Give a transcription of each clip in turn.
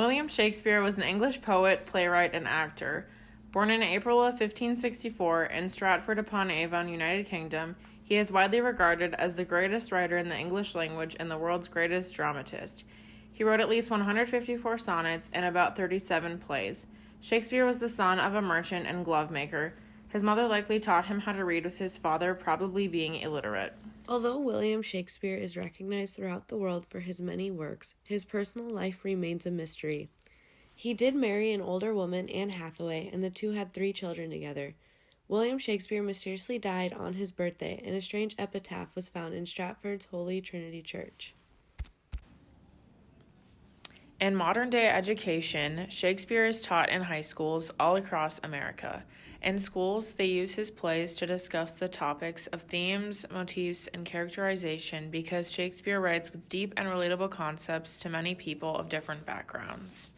William Shakespeare was an English poet, playwright, and actor. Born in April of 1564 in Stratford-upon-Avon, United Kingdom, he is widely regarded as the greatest writer in the English language and the world's greatest dramatist. He wrote at least 154 sonnets and about 37 plays. Shakespeare was the son of a merchant and glove maker. His mother likely taught him how to read with his father, probably being illiterate. Although William Shakespeare is recognized throughout the world for his many works, his personal life remains a mystery. He did marry an older woman, Anne Hathaway, and the two had 3 children together. William Shakespeare mysteriously died on his birthday, and a strange epitaph was found in Stratford's Holy Trinity Church. In modern-day education, Shakespeare is taught in high schools all across America. In schools, they use his plays to discuss the topics of themes, motifs, and characterization because Shakespeare writes with deep and relatable concepts to many people of different backgrounds.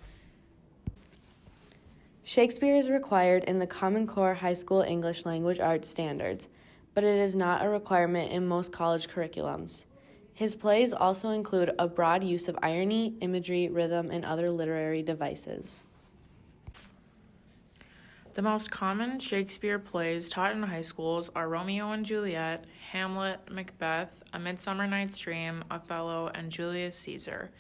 Shakespeare is required in the Common Core high school English language arts standards, but it is not a requirement in most college curriculums. His plays also include a broad use of irony, imagery, rhythm, and other literary devices. The most common Shakespeare plays taught in high schools are Romeo and Juliet, Hamlet, Macbeth, A Midsummer Night's Dream, Othello, and Julius Caesar.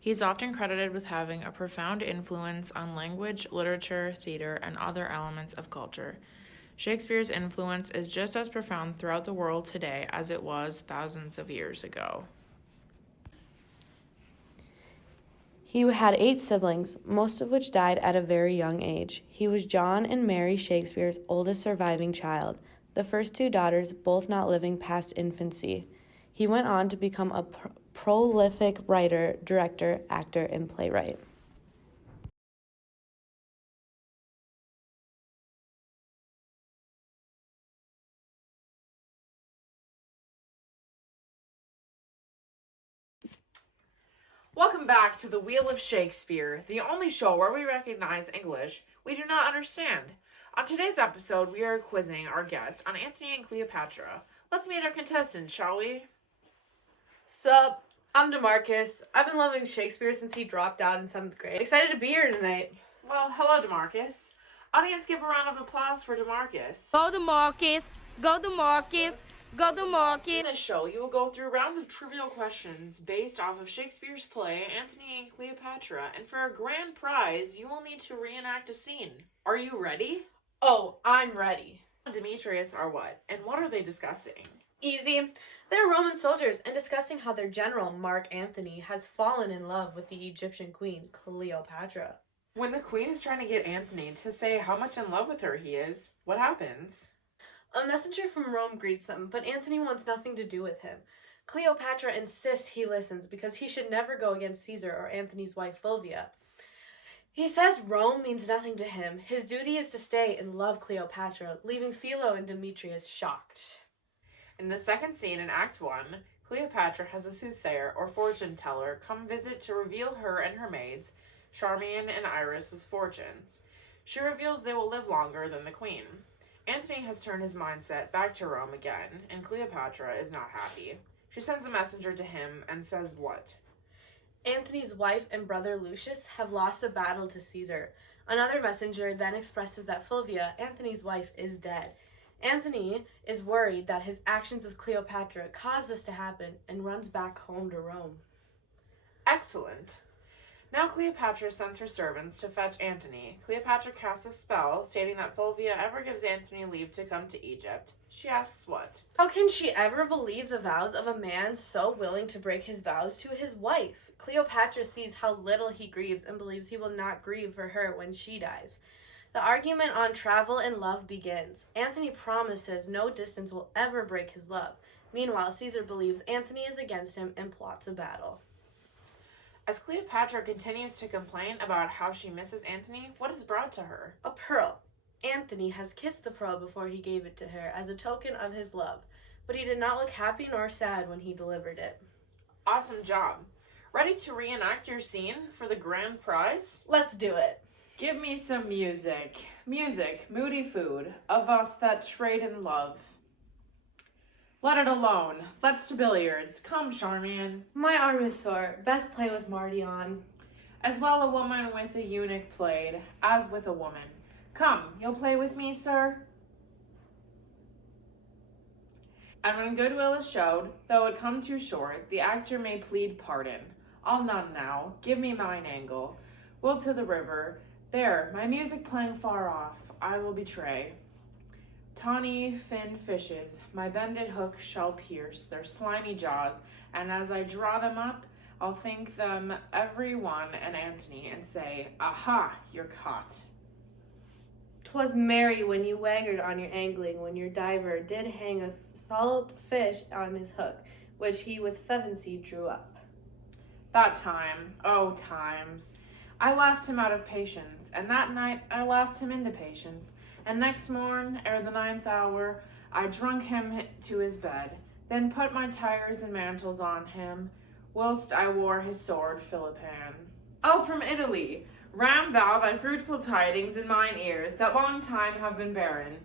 He is often credited with having a profound influence on language, literature, theater, and other elements of culture. Shakespeare's influence is just as profound throughout the world today as it was thousands of years ago. He had 8 siblings, most of which died at a very young age. He was John and Mary Shakespeare's oldest surviving child, the first 2 daughters both not living past infancy. He went on to become a prolific writer, director, actor, and playwright. Welcome back to the Wheel of Shakespeare, the only show where we recognize English we do not understand. On today's episode, we are quizzing our guest on Antony and Cleopatra. Let's meet our contestants, shall we? Sup, I'm DeMarcus. I've been loving Shakespeare since he dropped out in 7th grade. Excited to be here tonight. Well, hello, DeMarcus. Audience, give a round of applause for DeMarcus. Go to market, go to market, go to market. In this show, you will go through rounds of trivial questions based off of Shakespeare's play, Antony and Cleopatra, and for a grand prize, you will need to reenact a scene. Are you ready? Oh, I'm ready. Demetrius are what, and what are they discussing? Easy. They're Roman soldiers and discussing how their general, Mark Antony, has fallen in love with the Egyptian queen, Cleopatra. When the queen is trying to get Antony to say how much in love with her he is, what happens? A messenger from Rome greets them, but Antony wants nothing to do with him. Cleopatra insists he listens because he should never go against Caesar or Antony's wife Fulvia. He says Rome means nothing to him. His duty is to stay and love Cleopatra, leaving Philo and Demetrius shocked. In the second scene in Act 1, Cleopatra has a soothsayer or fortune teller come visit to reveal her and her maids, Charmian and Iris's fortunes. She reveals they will live longer than the queen. Antony has turned his mindset back to Rome again, and Cleopatra is not happy. She sends a messenger to him and says what? Antony's wife and brother Lucius have lost a battle to Caesar. Another messenger then expresses that Fulvia, Antony's wife, is dead. Antony is worried that his actions with Cleopatra caused this to happen and runs back home to Rome. Excellent. Now Cleopatra sends her servants to fetch Antony. Cleopatra casts a spell stating that Fulvia ever gives Antony leave to come to Egypt. She asks what? How can she ever believe the vows of a man so willing to break his vows to his wife? Cleopatra sees how little he grieves and believes he will not grieve for her when she dies. The argument on travel and love begins. Antony promises no distance will ever break his love. Meanwhile, Caesar believes Antony is against him and plots a battle. As Cleopatra continues to complain about how she misses Antony, what is brought to her? A pearl. Anthony has kissed the pearl before he gave it to her as a token of his love, but he did not look happy nor sad when he delivered it. Awesome job. Ready to reenact your scene for the grand prize? Let's do it. Give me some music. Music, moody food, of us that trade in love. Let it alone. Let's to billiards. Come, Charmian. My arm is sore. Best play with Marty on. As well a woman with a eunuch played, as with a woman. Come, you'll play with me, sir? And when goodwill is showed, though it come too short, the actor may plead pardon. I'll none now, give me mine angle. Will to the river, there, my music playing far off, I will betray. Tawny fin fishes, my bended hook shall pierce their slimy jaws, and as I draw them up, I'll think them every one an Antony, and say, aha, you're caught. 'Twas merry when you waggered on your angling, when your diver did hang a salt fish on his hook, which he with fevency drew up. That time, oh times, I laughed him out of patience, and that night I laughed him into patience, and next morn, ere the 9th hour, I drunk him to his bed, then put my tires and mantles on him, whilst I wore his sword Philippan. Oh, from Italy! Ram thou thy fruitful tidings in mine ears, that long time have been barren.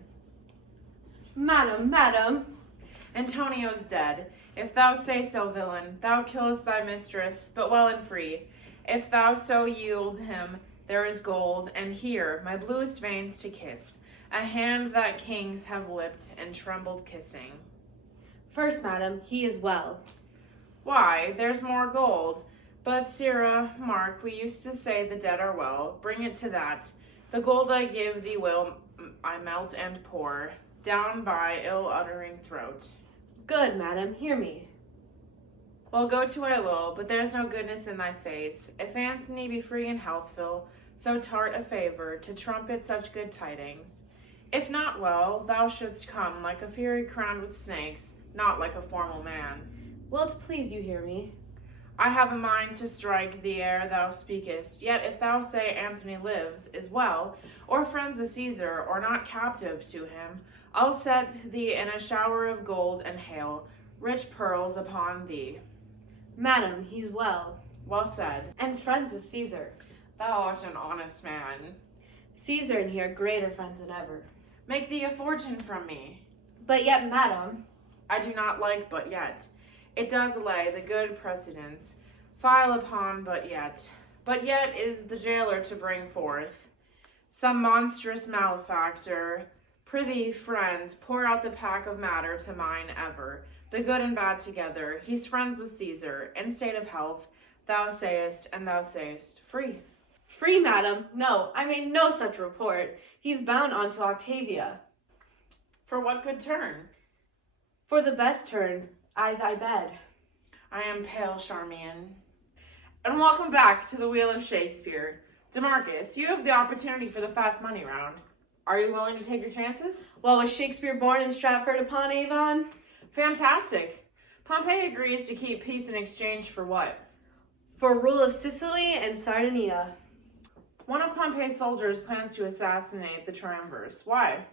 Madam, Antonio's dead. If thou say so, villain, thou killest thy mistress, but well and free. If thou so yield him, there is gold, and here my bluest veins to kiss, a hand that kings have lipped and trembled kissing. First, madam, he is well. Why, there's more gold. But, sirrah, mark, we used to say the dead are well. Bring it to that. The gold I give thee will I melt and pour down by ill-uttering throat. Good, madam, hear me. Well, go to I will, but there's no goodness in thy face. If Antony be free and healthful, so tart a favor to trumpet such good tidings. If not well, thou shouldst come like a fury crowned with snakes, not like a formal man. Will't please you hear me? I have a mind to strike thee ere thou speakest, yet if thou say Antony lives, is well, or friends with Caesar, or not captive to him, I'll set thee in a shower of gold and hail, rich pearls upon thee. Madam, he's well. Well said. And friends with Caesar. Thou art an honest man. Caesar and he are greater friends than ever. Make thee a fortune from me. But yet, madam, I do not like but yet. It does lay the good precedence. File upon but yet. But yet is the jailer to bring forth some monstrous malefactor. Prithee, friend, pour out the pack of matter to mine ever, the good and bad together. He's friends with Caesar, in state of health, thou sayest, and thou sayest, free. Free, madam? No, I made no such report. He's bound on to Octavia. For what good turn? For the best turn, I thy bed. I am pale, Charmian. And welcome back to the Wheel of Shakespeare. DeMarcus, you have the opportunity for the fast money round. Are you willing to take your chances? Well, was Shakespeare born in Stratford-upon-Avon? Fantastic. Pompey agrees to keep peace in exchange for what? For rule of Sicily and Sardinia. One of Pompey's soldiers plans to assassinate the triumvirs. Why?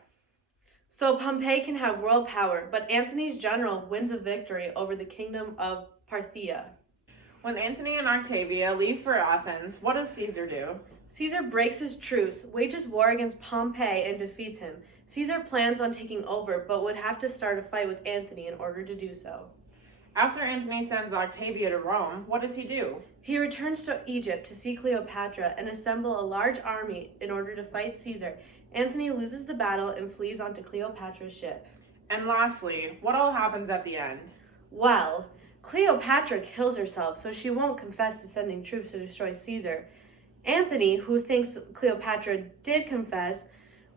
So Pompey can have world power, but Antony's general wins a victory over the kingdom of Parthia. When Antony and Octavia leave for Athens, what does Caesar do? Caesar breaks his truce, wages war against Pompey, and defeats him. Caesar plans on taking over, but would have to start a fight with Antony in order to do so. After Antony sends Octavia to Rome, what does he do? He returns to Egypt to see Cleopatra and assemble a large army in order to fight Caesar. Antony loses the battle and flees onto Cleopatra's ship. And lastly, what all happens at the end? Well, Cleopatra kills herself, so she won't confess to sending troops to destroy Caesar. Antony, who thinks Cleopatra did confess,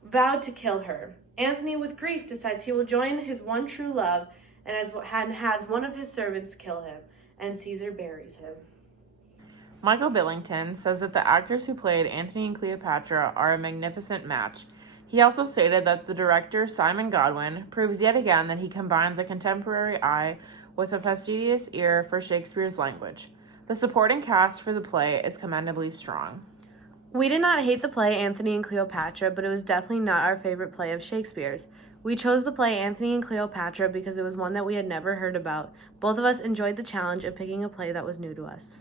vowed to kill her. Antony, with grief, decides he will join his one true love and has one of his servants kill him, and Caesar buries him. Michael Billington says that the actors who played Antony and Cleopatra are a magnificent match. He also stated that the director, Simon Godwin, proves yet again that he combines a contemporary eye with a fastidious ear for Shakespeare's language. The supporting cast for the play is commendably strong. We did not hate the play Antony and Cleopatra, but it was definitely not our favorite play of Shakespeare's. We chose the play Antony and Cleopatra because it was one that we had never heard about. Both of us enjoyed the challenge of picking a play that was new to us.